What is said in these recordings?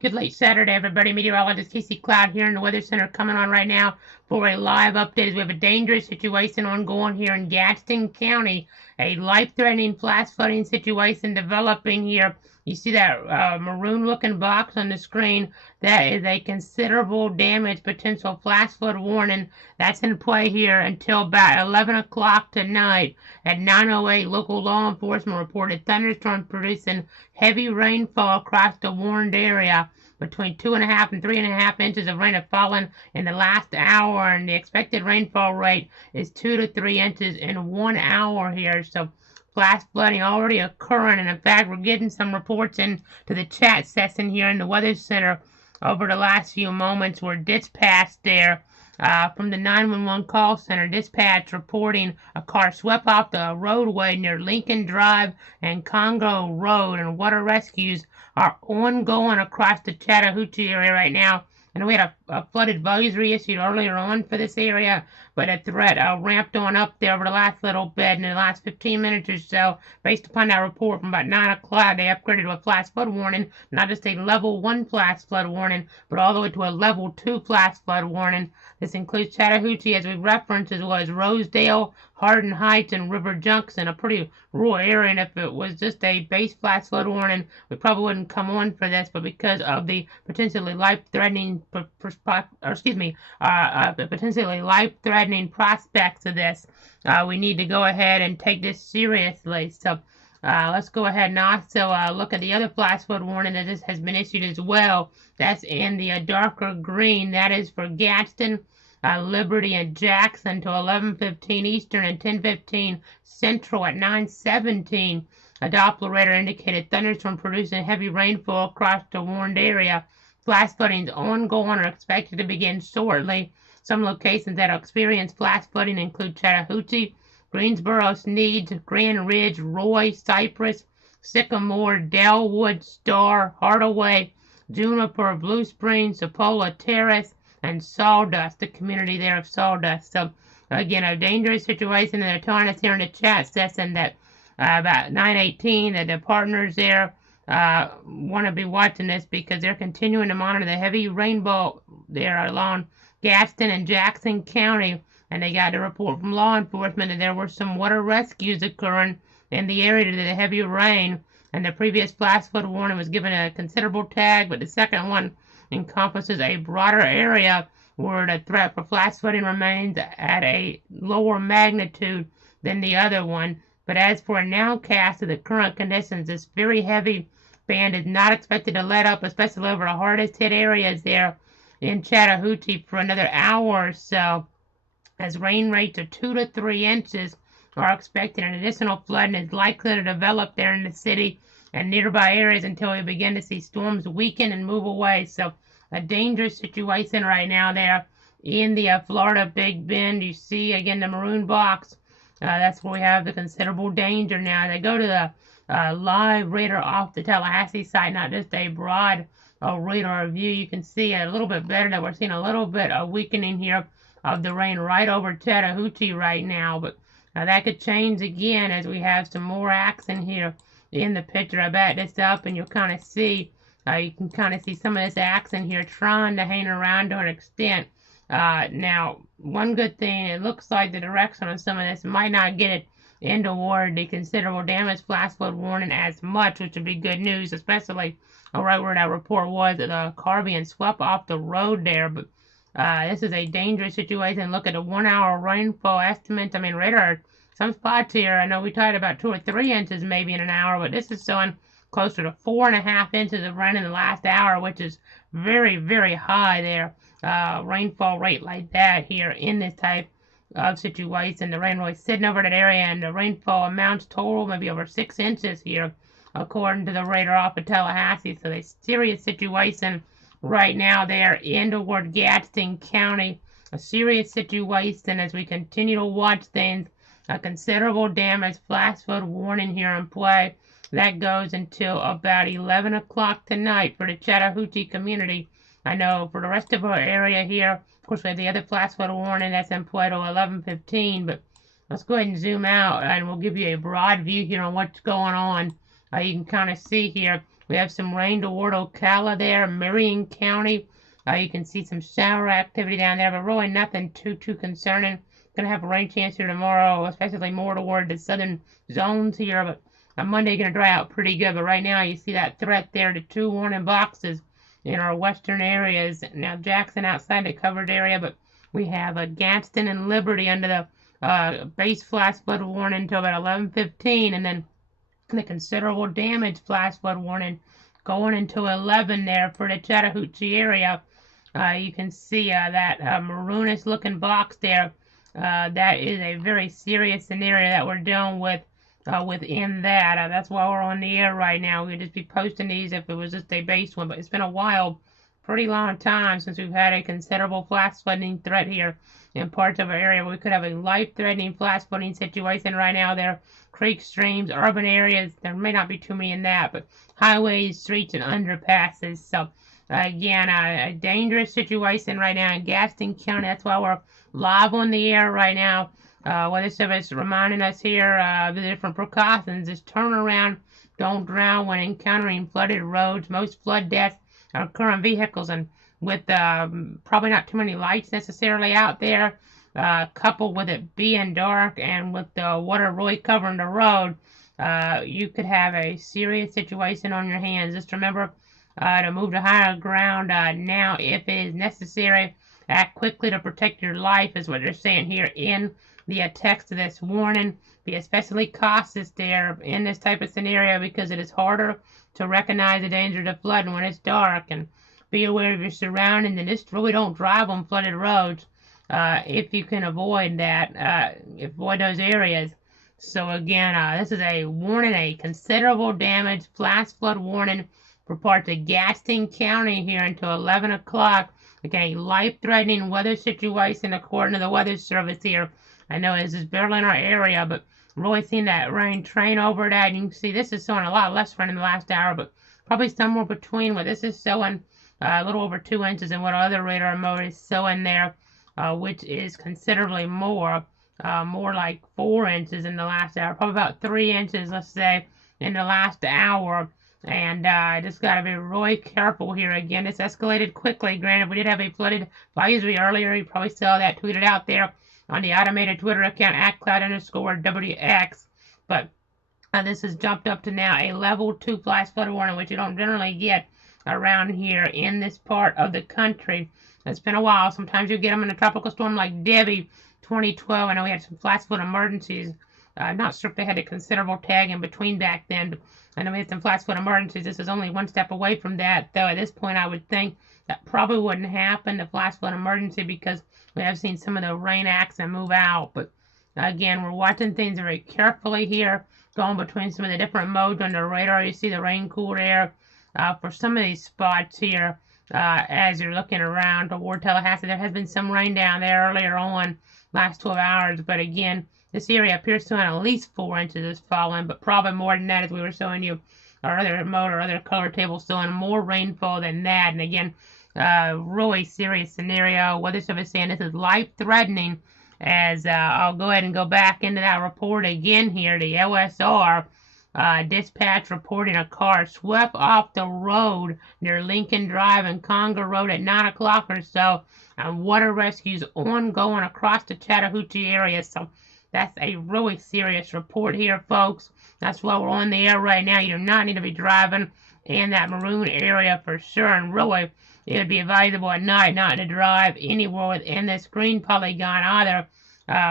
Good late Saturday, everybody. Meteorologist Casey Cloud here in the Weather Center coming on right now for a live update. We have a dangerous situation ongoing here in Gadsden County. A life-threatening flash flooding situation developing here. You see that maroon-looking box on the screen? That is a considerable damage potential flash flood warning. That's in play here until about 11 o'clock tonight. At 9:08, local law enforcement reported thunderstorms producing heavy rainfall across the warned area. Between 2.5 and 3.5 inches of rain have fallen in the last hour, and the expected rainfall rate is 2 to 3 inches in 1 hour here. So flash flooding already occurring, and in fact, we're getting some reports into the chat session here in the Weather Center over the last few moments. We're dispatched there from the 911 call center. Dispatch reporting a car swept off the roadway near Lincoln Drive and Congo Road, and water rescues are ongoing across the Chattahoochee area right now. And we had a flood advisory issued earlier on for this area, but a threat ramped on up there over the last little bit in the last 15 minutes or so. Based upon that report from about 9 o'clock, they upgraded to a flash flood warning, not just a level 1 flash flood warning, but all the way to a level 2 flash flood warning. This includes Chattahoochee, as we referenced, as well as Rosedale, Hardin Heights, and River Junction, a pretty rural area. And if it was just a base flash flood warning, we probably wouldn't come on for this. But because of the potentially life-threatening, potentially life-threatening prospects of this, we need to go ahead and take this seriously. So let's go ahead and also look at the other flash flood warning that this has been issued as well. That's in the darker green. That is for Gadsden, Liberty, and Jackson to 11:15 Eastern and 10:15 Central at 9:17. A Doppler radar indicated thunderstorm producing heavy rainfall across the warned area. Flash flooding is ongoing or expected to begin shortly. Some locations that experience flash flooding include Chattahoochee, Greensboro, Sneed, Grand Ridge, Roy, Cypress, Sycamore, Delwood, Star, Hardaway, Juniper, Blue Springs, Sapola Terrace, and Sawdust, the community there of Sawdust. So, again, a dangerous situation, and they're telling us here in the chat session that about 9:18 that the partners there want to be watching this because they're continuing to monitor the heavy rainfall there along Gadsden and Jackson County. And they got a report from law enforcement that there were some water rescues occurring in the area due to the heavy rain. And the previous flash flood warning was given a considerable tag, but the second one encompasses a broader area where the threat for flash flooding remains at a lower magnitude than the other one. But as for a nowcast of the current conditions, this very heavy band is not expected to let up, especially over the hardest hit areas there in Chattahoochee for another hour or so, as rain rates of 2 to 3 inches are expected. An additional flooding is likely to develop there in the city and nearby areas until we begin to see storms weaken and move away. So a dangerous situation right now there in the Florida Big Bend. You see, again, the maroon box. That's where we have the considerable danger now. They go to the live radar off the Tallahassee site, not just a broad radar view. You can see a little bit better that we're seeing a little bit of weakening here of the rain right over Chattahoochee right now, but that could change again as we have some more action here in the picture. I back this up and you'll kind of see, you can kind of see some of this action here trying to hang around to an extent. Now, one good thing, it looks like the direction of some of this might not get it into toward the considerable damage flash flood warning as much, which would be good news, especially right where that report was, the car being swept off the road there. But this is a dangerous situation. Look at the 1 hour rainfall estimates. I mean, radar, some spots here, I know we tried about 2 or 3 inches maybe in an hour, but this is showing closer to 4.5 inches of rain in the last hour, which is very, very high there. Rainfall rate like that here in this type of situation. The rain really sitting over that area, and the rainfall amounts total maybe over 6 inches here, according to the radar off of Tallahassee. So a serious situation right now there in toward Gadsden County. A serious situation as we continue to watch things. A considerable damage flash flood warning here in play. That goes until about 11 o'clock tonight for the Chattahoochee community. I know for the rest of our area here, of course, we have the other flash flood warning that's in play till 11:15, but let's go ahead and zoom out and we'll give you a broad view here on what's going on. You can kind of see here We have some rain toward Ocala there, Marion County. You can see some shower activity down there, but really nothing too concerning. Gonna have a rain chance here tomorrow, especially more toward the southern zones here, but on Monday gonna dry out pretty good. But right now you see that threat there to 2 warning boxes in our western areas. Now Jackson outside the covered area, but we have Gadsden and Liberty under the base flash flood warning until about 11:15, and then the considerable damage flash flood warning going into 11 there for the Chattahoochee area. You can see that maroonish looking box there. That is a very serious scenario that we're dealing with within that. That's why we're on the air right now. We'd just be posting these if it was just a base one, but it's been a while, pretty long time since we've had a considerable flash flooding threat here in parts of our area. We could have a life-threatening flash flooding situation right now there. Creeks, streams, urban areas, there may not be too many in that, but highways, streets, and underpasses. So again, a dangerous situation right now in Gadsden County. That's why we're live on the air right now. Weather Service reminding us here the different precautions. Just turn around, don't drown when encountering flooded roads. Most flood deaths occur in vehicles, and with probably not too many lights necessarily out there, coupled with it being dark and with the water really covering the road, you could have a serious situation on your hands. Just remember to move to higher ground now if it is necessary. Act quickly to protect your life is what they're saying here in the text of this warning. Be especially cautious there in this type of scenario because it is harder to recognize the danger of flooding when it's dark, and be aware of your surroundings, and just really don't drive on flooded roads if you can avoid that, avoid those areas. So again, this is a warning, a considerable damage flash flood warning for parts of Gadsden County here until 11 o'clock. Again, a life-threatening weather situation according to the Weather Service here. I know this is barely in our area, but really seeing that rain train over that. You can see this is showing a lot less rain in the last hour, but probably somewhere between what this is showing, a little over 2 inches, and what our other radar mode is showing there, which is considerably more like 4 inches in the last hour, probably about 3 inches, let's say, in the last hour. And I just got to be really careful here. Again, it's escalated quickly. Granted, we did have a flooded advisory earlier. You probably saw that tweeted out there on the automated Twitter account, @cloud_WX. But this has jumped up to now a level 2 flash flood warning, which you don't generally get around here in this part of the country. It's been a while. Sometimes you get them in a tropical storm like Debbie 2012. I know we had some flash flood emergencies. Not sure if they had a considerable tag in between back then, but I know we had some flash flood emergencies. This is only one step away from that, though at this point I would think that probably wouldn't happen, the flash flood emergency, because we have seen some of the rain acts and move out. But again, we're watching things very carefully here, going between some of the different modes on the radar. You see the rain-cooled air for some of these spots here as you're looking around toward Tallahassee. There has been some rain down there earlier on, last 12 hours, but again, this area appears to have at least 4 inches has fallen, but probably more than that, as we were showing you our other mode or other color table showing more rainfall than that. And again, really serious scenario. Weather Service saying this is life-threatening, as I'll go ahead and go back into that report again here. The OSR dispatch reporting a car swept off the road near Lincoln Drive and Conger Road at 9 o'clock or so, and water rescues ongoing across the Chattahoochee area. So that's a really serious report here, folks. That's why we're on the air right now. You do not need to be driving in that maroon area for sure, and really it would be advisable at night not to drive anywhere within this green polygon either,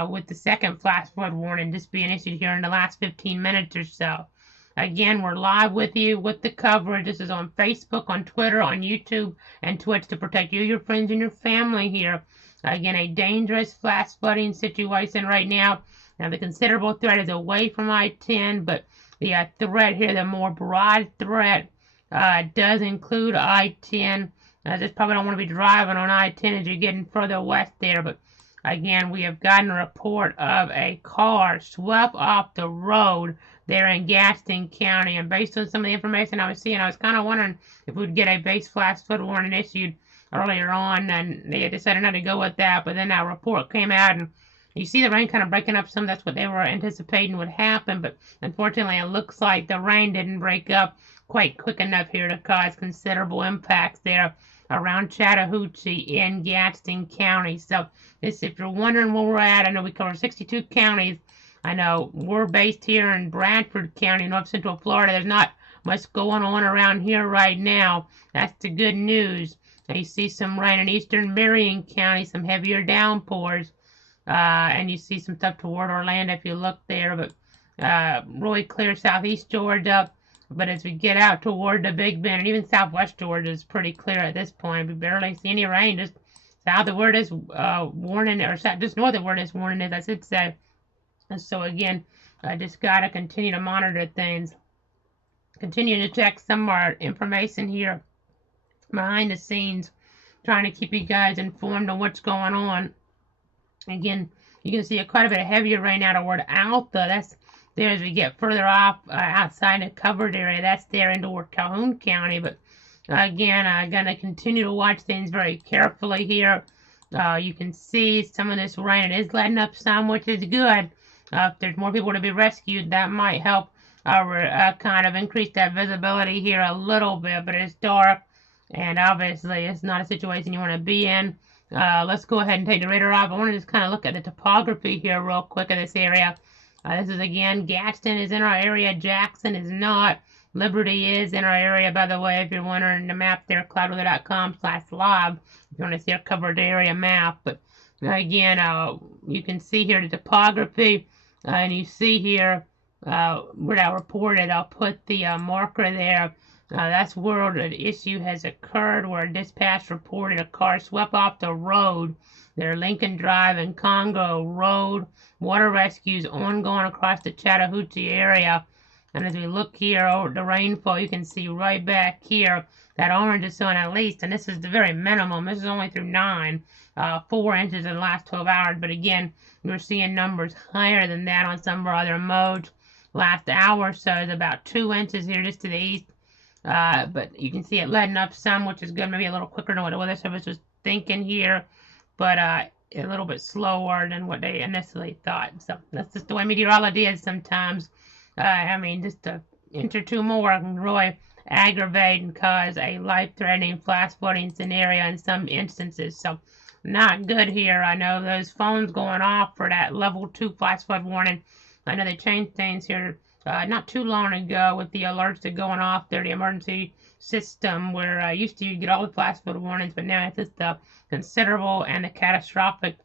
with the second flash flood warning just being issued here in the last 15 minutes or so. Again, we're live with you with the coverage. This is on Facebook, on Twitter, on YouTube, and Twitch to protect you, your friends, and your family here. Again, a dangerous flash flooding situation right now. Now, the considerable threat is away from I-10, but the threat here, the more broad threat, does include I-10. Just probably don't want to be driving on I-10 as you're getting further west there, but again, we have gotten a report of a car swept off the road there in Gadsden County, and based on some of the information I was seeing, I was kind of wondering if we'd get a base flash flood warning issued earlier on, and they decided not to go with that, but then that report came out, and you see the rain kind of breaking up some. That's what they were anticipating would happen, but unfortunately it looks like the rain didn't break up quite quick enough here to cause considerable impacts there around Chattahoochee in Gadsden County. So this, if you're wondering where we're at, I know we cover 62 counties. I know we're based here in Bradford County, North Central Florida. There's not much going on around here right now. That's the good news. Now you see some rain in eastern Marion County, some heavier downpours, and you see some stuff toward Orlando if you look there, but really clear southeast Georgia. But as we get out toward the Big Bend, and even southwest Georgia is pretty clear at this point. We barely see any rain. Just south of where this warning, or just north of where this warning is, I should say. And so again, I just got to continue to monitor things. Continue to check some of our information here behind the scenes, trying to keep you guys informed on what's going on. Again, you can see quite a bit of heavier rain out toward Alta. That's there as we get further off outside the covered area. That's there into Calhoun County. But again, I'm going to continue to watch things very carefully here. You can see some of this rain. It is letting up some, which is good. If there's more people to be rescued, that might help kind of increase that visibility here a little bit. But it's dark, and obviously it's not a situation you want to be in. Let's go ahead and take the radar off. I want to just kind of look at the topography here real quick of this area. This is, again, Gadsden is in our area. Jackson is not. Liberty is in our area, by the way, if you're wondering. The map there, cloudweather.com/live, if you want to see our covered area map. But again, you can see here the topography, and you see here where I reported. I'll put the marker there. That's where the issue has occurred, where dispatch reported a car swept off the road there, Lincoln Drive and Congo Road. Water rescues ongoing across the Chattahoochee area. And as we look here over the rainfall, you can see right back here that orange is showing at least, and this is the very minimum. This is only through 4 inches in the last 12 hours. But again, we're seeing numbers higher than that on some of our other modes. Last hour or so is about 2 inches here just to the east. But you can see it letting up some, which is good. Maybe a little quicker than what the Weather Service was thinking here. But a little bit slower than what they initially thought. So that's just the way meteorology is sometimes. I mean, just an inch or two more can really aggravate and cause a life-threatening flash flooding scenario in some instances. So not good here. I know those phones going off for that level 2 flash flood warning. I know they changed things here not too long ago with the alerts that going off there, the emergency system, where used to you get all the flash flood warnings, but now it's just the considerable and the catastrophic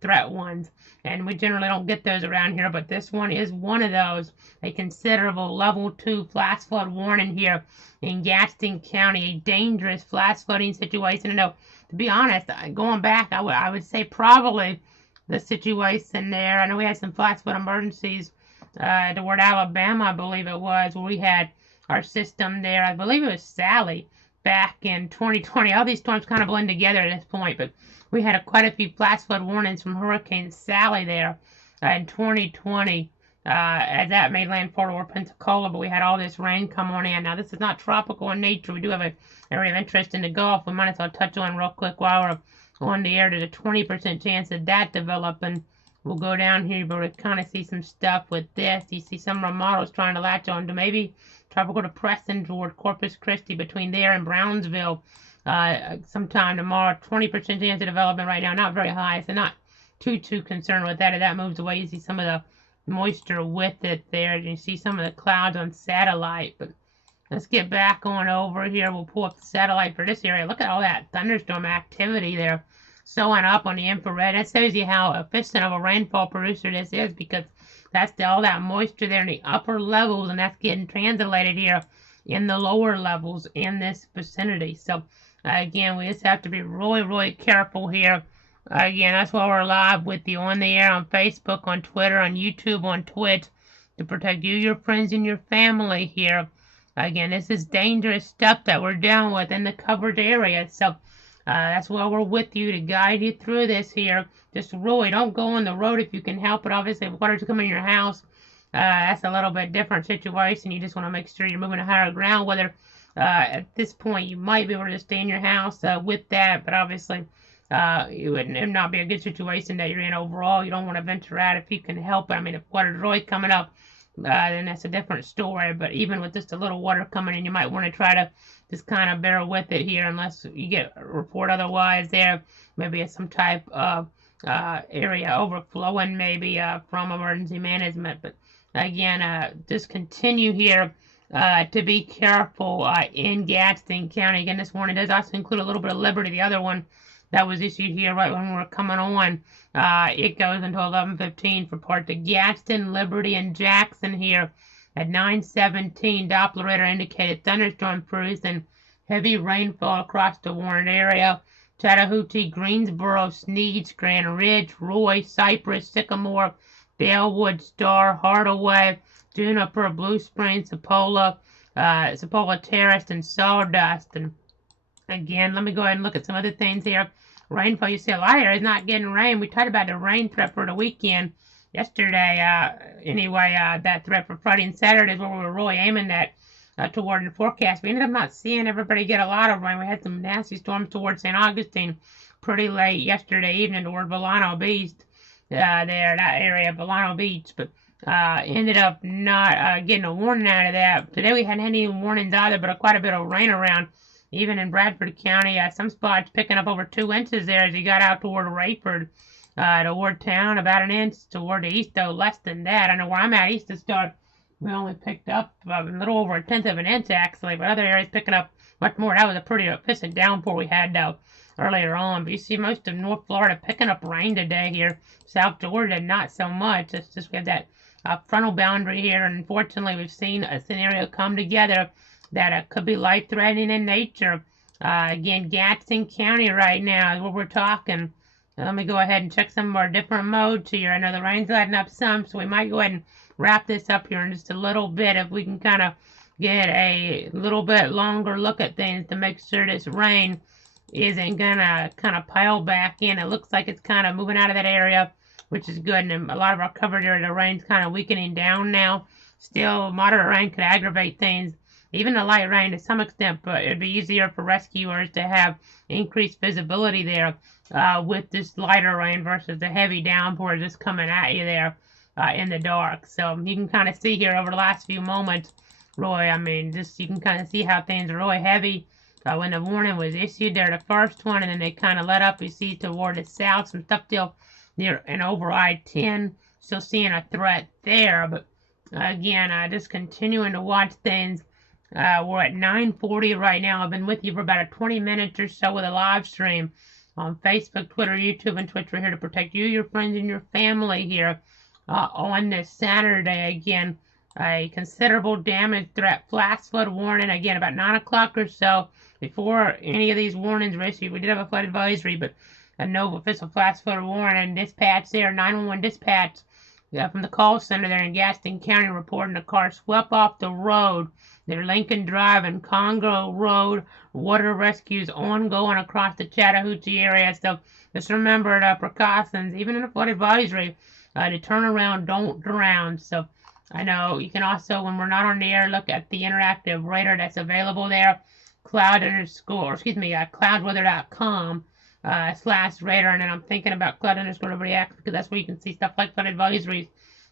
threat ones. And we generally don't get those around here, but this one is one of those. A considerable level 2 flash flood warning here in Gadsden County, a dangerous flash flooding situation. And to be honest, going back, I would say probably the situation there. I know we had some flash flood emergencies toward Alabama, I believe it was, where we had our system there. I believe it was Sally back in 2020. All these storms kind of blend together at this point, but we had quite a few flash flood warnings from Hurricane Sally there in 2020 as that made landfall over Pensacola, but we had all this rain come on in. Now, this is not tropical in nature. We do have an area of interest in the Gulf. We might as well touch on real quick while we're on the air. There's a 20% chance of that developing. We'll go down here, but we kind of see some stuff with this. You see some of our models trying to latch on to maybe tropical depression toward Corpus Christi between there and Brownsville sometime tomorrow. 20% chance of development right now, not very high, so not too concerned with that. As that moves away, you see some of the moisture with it there, and you see some of the clouds on satellite. But let's get back on over here. We'll pull up the satellite for this area. Look at all that thunderstorm activity there showing up on the infrared. That shows you how efficient of a rainfall producer this is, because that's all that moisture there in the upper levels, and that's getting translated here in the lower levels in this vicinity. So again, we just have to be really careful here. Again, that's why we're live with you on the air on Facebook, on Twitter, on YouTube, on Twitch, to protect you, your friends, and your family here. Again, this is dangerous stuff that we're dealing with in the covered area. So that's why we're with you to guide you through this here. Just really don't go on the road if you can help it. Obviously, if water's coming in your house, that's a little bit different situation. You just want to make sure you're moving to higher ground. Whether at this point you might be able to stay in your house with that, but obviously it would not be a good situation that you're in overall. You don't want to venture out if you can help it. I mean, if water's really coming up then that's a different story. But even with just a little water coming in, you might want to try to just kind of bear with it here unless you get a report otherwise there. Maybe it's some type of area overflowing maybe from emergency management. But again, just continue here to be careful in Gadsden County. Again, this warning does also include a little bit of Liberty, the other one that was issued here right when we were coming on. It goes until 11:15 for parts of Gadsden, Liberty, and Jackson here. At 9:17, Doppler radar indicated thunderstorm cruise and heavy rainfall across the warned area. Chattahoochee, Greensboro, Sneads, Grand Ridge, Roy, Cypress, Sycamore, Dalewood, Star, Hardaway, Juniper, Blue Springs, Cipolla Terrace, and Sawdust. And again, let me go ahead and look at some other things here. Rainfall, you see a lot of areas not getting rain. We talked about the rain threat for the weekend yesterday. That threat for Friday and Saturday is where we were really aiming that toward the forecast. We ended up not seeing everybody get a lot of rain. We had some nasty storms towards St. Augustine pretty late yesterday evening toward Volano Beach, that area, Volano Beach. But ended up not getting a warning out of that. Today we hadn't had any warnings either, but quite a bit of rain around. Even in Bradford County, some spots picking up over 2 inches there as you got out toward Rayford, toward town, about an inch. Toward the east, though, less than that. I know where I'm at, east of Star, we only picked up a little over 1/10 of an inch, actually, but other areas picking up much more. That was a pretty efficient downpour we had, earlier on. But you see most of North Florida picking up rain today here. South Georgia, not so much. It's just we have that frontal boundary here, and unfortunately, we've seen a scenario come together that could be life-threatening in nature. Again, Gadsden County right now is where we're talking. Let me go ahead and check some of our different modes here. I know the rain's letting up some, so we might go ahead and wrap this up here in just a little bit if we can kind of get a little bit longer look at things to make sure this rain isn't going to kind of pile back in. It looks like it's kind of moving out of that area, which is good. And a lot of our covered area, the rain's kind of weakening down now. Still, moderate rain could aggravate things. Even the light rain to some extent, but it'd be easier for rescuers to have increased visibility there with this lighter rain versus the heavy downpour just coming at you there in the dark. So you can kind of see here over the last few moments, Roy, I mean, just you can kind of see how things are really heavy. When the warning was issued there, the first one, and then they kind of let up. You see toward the south, some stuff still near and over I-10, still seeing a threat there. But again, just continuing to watch things. We're at 9:40 right now. I've been with you for about 20 minutes or so with a live stream on Facebook, Twitter, YouTube, and Twitch. We're here to protect you, your friends, and your family here on this Saturday. Again, a considerable damage threat, flash flood warning. Again, about 9 o'clock or so before any of these warnings were issued. We did have a flood advisory, but no official flash flood warning. Dispatch there, 911 dispatch from the call center there in Gadsden County reporting a car swept off the road near Lincoln Drive and Congo Road. Water rescues ongoing across the Chattahoochee area. So just remember the precautions, even in a flood advisory, to turn around, don't drown. So I know you can also, when we're not on the air, look at the interactive radar that's available there, cloudweather.com /radar. And then I'm thinking about cloud_WX because that's where you can see stuff like flood advisories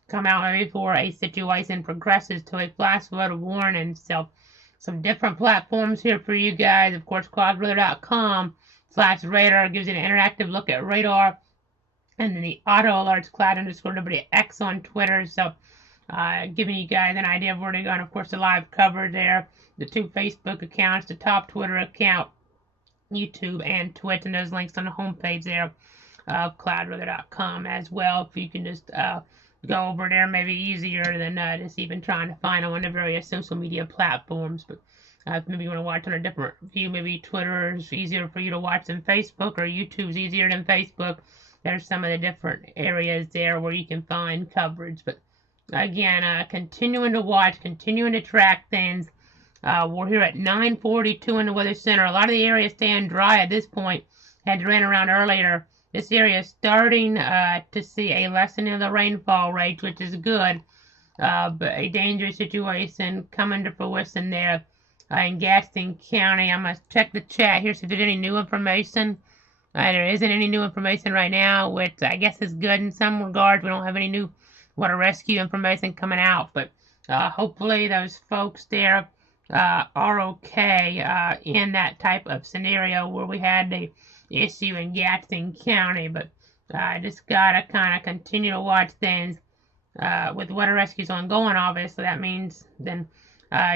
come out maybe before a situation progresses to a flash flood warning. So some different platforms here for you guys. Of course, cloudweather.com /radar gives you an interactive look at radar, and then the auto alerts cloud_WX on Twitter. So giving you guys an idea of where to go. And of course, the live cover there, the 2 Facebook accounts, the top Twitter account, YouTube, and Twitch, and those links on the homepage there of cloudweather.com as well. If you can just go over there, maybe easier than just even trying to find on the various social media platforms. But maybe you want to watch on a different view, maybe Twitter is easier for you to watch than Facebook, or YouTube's easier than Facebook. There's some of the different areas there where you can find coverage. But again, continuing to watch, continuing to track things. We're here at 9:42 in the Weather Center. A lot of the areas staying dry at this point. Had ran around earlier. This area is starting to see a lessening of the rainfall rate, which is good. But a dangerous situation coming to fruition there in Gadsden County. I'm going to check the chat here, see if there's any new information. There isn't any new information right now, which I guess is good in some regards. We don't have any new water rescue information coming out, but Hopefully those folks there are okay in that type of scenario where we had the issue in Gadsden County. But I just gotta kind of continue to watch things with water rescues ongoing. Obviously, that means then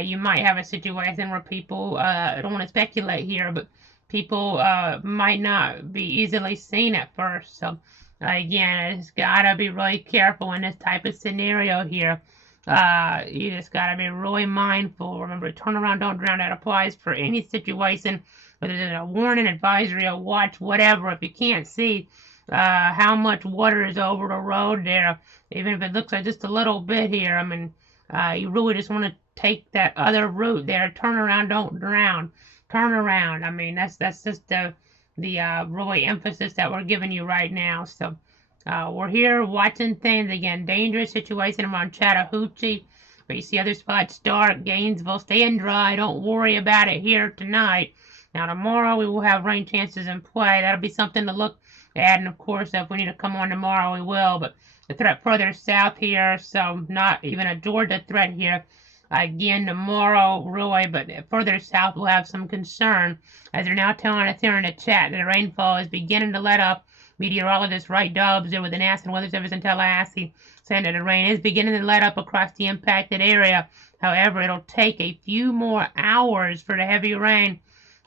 you might have a situation where people, I don't want to speculate here, but people might not be easily seen at first. So again, I just gotta be really careful in this type of scenario here. You just gotta be really mindful. Remember, turnaround, don't drown. That applies for any situation, whether it's a warning, advisory, a watch, whatever. If you can't see how much water is over the road there, even if it looks like just a little bit here, I mean, you really just want to take that other route there. Turn around, don't drown. Turn around. I mean, that's just the really emphasis that we're giving you right now. So we're here watching things again. Dangerous situation around Chattahoochee, but you see other spots dark. Gainesville staying dry. Don't worry about it here tonight. Now tomorrow we will have rain chances in play. That'll be something to look at, and of course if we need to come on tomorrow we will. But the threat further south here, so not even a Georgia threat here. Again, tomorrow, really, but further south we'll have some concern, as they're now telling us here in the chat that the rainfall is beginning to let up. Meteorologist Wright Dobbs there with the NASA and Weather Service in Tallahassee saying that the rain is beginning to let up across the impacted area. However, it'll take a few more hours for the heavy rain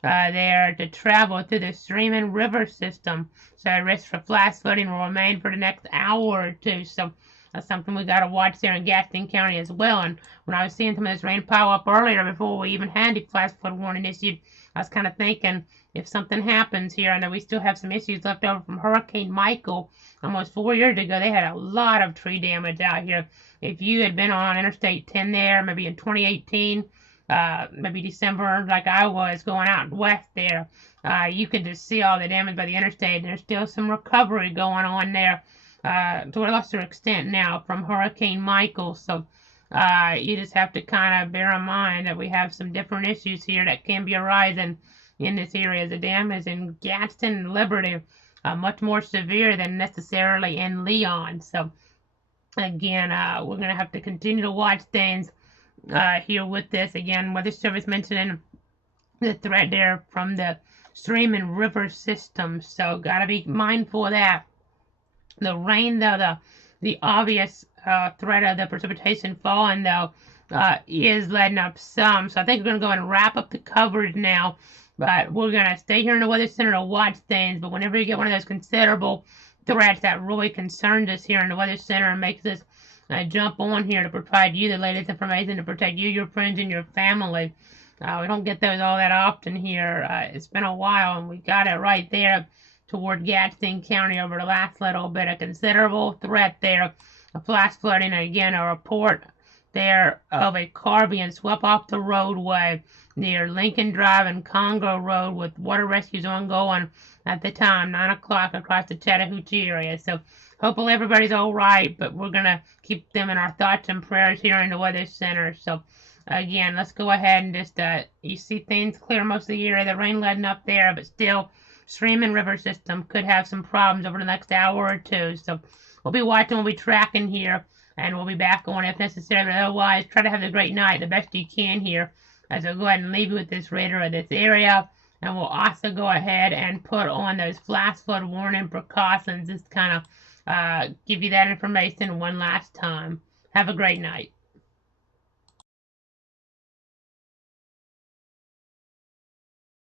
there to travel through the streaming river system. So risk for flash flooding will remain for the next hour or two. So that's something we got to watch there in Gadsden County as well. And when I was seeing some of this rain pile up earlier before we even had the flash flood warning issued, I was kind of thinking if something happens here, I know we still have some issues left over from Hurricane Michael almost 4 years ago. They had a lot of tree damage out here. If you had been on Interstate 10 there, maybe in 2018, maybe December, like I was going out west there, you could just see all the damage by the interstate. There's still some recovery going on there to a lesser extent now from Hurricane Michael. So you just have to kind of bear in mind that we have some different issues here that can be arising in this area. The damage in Gadsden and Liberty much more severe than necessarily in Leon. So again, we're going to have to continue to watch things here with this. Again, Weather Service mentioning the threat there from the stream and river system. So got to be mindful of that. The rain, though, the obvious threat of the precipitation falling, though, is letting up some. So I think we're going to go ahead and wrap up the coverage now. But we're going to stay here in the Weather Center to watch things. But whenever you get one of those considerable threats that really concerns us here in the Weather Center and makes us jump on here to provide you the latest information to protect you, your friends, and your family. We don't get those all that often here. It's been a while, and we got it right there toward Gadsden County over the last little bit. A considerable threat there. A flash flooding, again, a report there of a car being swept off the roadway near Lincoln Drive and Congo Road with water rescues ongoing at the time, 9 o'clock across the Chattahoochee area. So hopefully everybody's all right, but we're going to keep them in our thoughts and prayers here in the Weather Center. So again, let's go ahead and just, you see things clear most of the area. The rain letting up there, but still stream and river system could have some problems over the next hour or two. So we'll be watching, we'll be tracking here, and we'll be back on if necessary. But otherwise, try to have a great night, the best you can here. As I'll go ahead and leave you with this radar of this area. And we'll also go ahead and put on those flash flood warning precautions. Just kind of give you that information one last time. Have a great night.